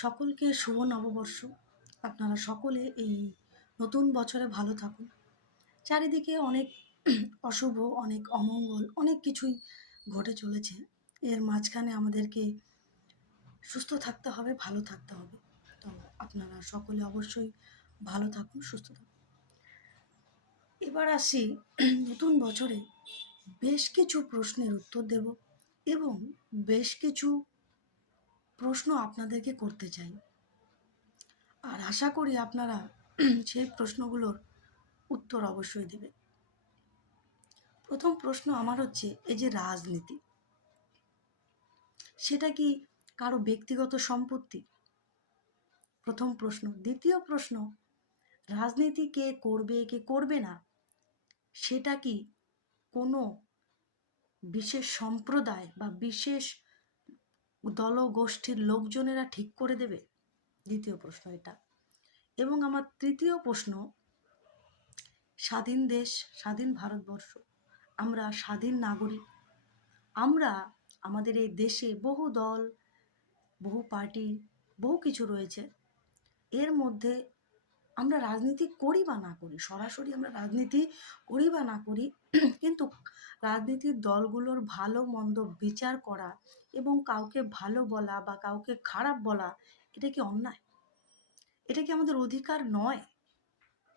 সকলকে শুভ নববর্ষ। আপনারা সকলে এই নতুন বছরে ভালো থাকুন। চারিদিকে অনেক অশুভ, অনেক অমঙ্গল, অনেক কিছুই ঘটে চলেছে। এর মাঝখানে আমাদেরকে সুস্থ থাকতে হবে, ভালো থাকতে হবে। তো আপনারা সকলে অবশ্যই ভালো থাকুন, সুস্থ থাকুন। এবার আসি নতুন বছরে বেশ কিছু প্রশ্নের উত্তর দেব এবং বেশ কিছু প্রশ্ন আপনাদেরকে করতে চাই। আর আশা করি আপনারা সেই প্রশ্নগুলোর উত্তর অবশ্যই দেবেন। প্রথম প্রশ্ন আমার হচ্ছে, এই যে রাজনীতি, সেটা কি কারো ব্যক্তিগত সম্পত্তি? প্রথম প্রশ্ন। দ্বিতীয় প্রশ্ন, রাজনীতি কে করবে কে করবে না, সেটা কি কোনো বিশেষ সম্প্রদায় বা বিশেষ দলগোষ্ঠীর লোকজনেরা ঠিক করে দেবে? দ্বিতীয় প্রশ্ন এটা। এবং আমার তৃতীয় প্রশ্ন, স্বাধীন দেশ, স্বাধীন ভারতবর্ষ, আমরা স্বাধীন নাগরিক। আমরা আমাদের এই দেশে বহু দল, বহু পার্টি, বহু কিছু রয়েছে। এর মধ্যে আমরা রাজনীতি করি বা না করি, সরাসরি আমরা রাজনীতি করি বা না করি, কিন্তু রাজনীতির দলগুলোর ভালো মন্দ বিচার করা এবং কাউকে ভালো বলা বা কাউকে খারাপ বলা, এটা কি অন্যায়? এটা কি আমাদের অধিকার নয়?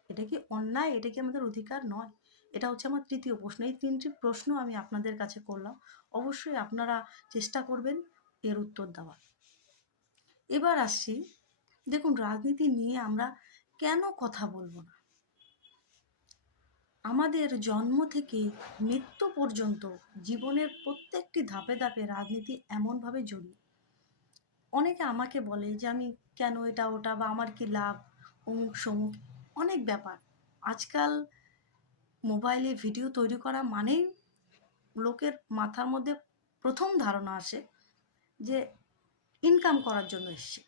এটা কি অন্যায়? এটা কি আমাদের অধিকার নয়? এটা হচ্ছে আমার তৃতীয় প্রশ্ন। এই তিনটি প্রশ্ন আমি আপনাদের কাছে করলাম। অবশ্যই আপনারা চেষ্টা করবেন এর উত্তর দেওয়ার। এবার আসছি, দেখুন রাজনীতি নিয়ে আমরা কেন কথা বলবো না? আমাদের জন্ম থেকে মৃত্যু পর্যন্ত জীবনের প্রত্যেকটি ধাপে ধাপে রাজনীতি এমনভাবে জড়িয়ে। অনেকে আমাকে বলে যে আমি কেন এটা ওটা, বা আমার কি লাভ, অমুক সমুক, অনেক ব্যাপার। আজকাল মোবাইলে ভিডিও তৈরি করা মানেই লোকের মাথার মধ্যে প্রথম ধারণা আসে যে ইনকাম করার জন্য এসছে,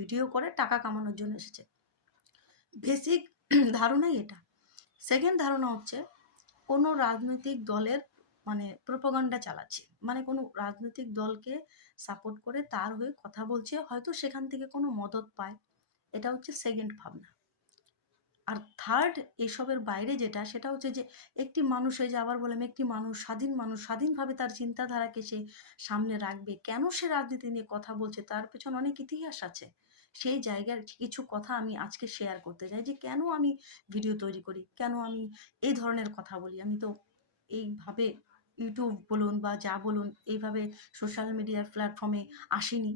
ভিডিও করে টাকা কামানোর জন্য এসেছে। বেসিক ধারণাই এটা। সেকেন্ড ধারণা হচ্ছে কোনো রাজনৈতিক দলের প্রোপাগান্ডা চালাচ্ছে, কোনো রাজনৈতিক দলকে সাপোর্ট করে তার হয়ে কথা বলছে, হয়তো সেখান থেকে কোনো মদত পায়। এটা হচ্ছে সেকেন্ড ভাবনা। আর থার্ড, এসবের বাইরে যেটা, সেটা হচ্ছে যে একটি মানুষ, এই যে আবার বললাম, একটি মানুষ স্বাধীনভাবে তার চিন্তাধারাকে সে সামনে রাখবে। কেন সে রাজনীতি নিয়ে কথা বলছে, তার পেছনে অনেক ইতিহাস আছে। সেই জায়গার কিছু কথা আমি আজকে শেয়ার করতে চাই, যে কেন আমি ভিডিও তৈরি করি, কেন আমি এই ধরনের কথা বলি। আমি তো এইভাবে ইউটিউব বলুন বা যা বলুন, এইভাবে সোশ্যাল মিডিয়ার প্ল্যাটফর্মে আসিনি।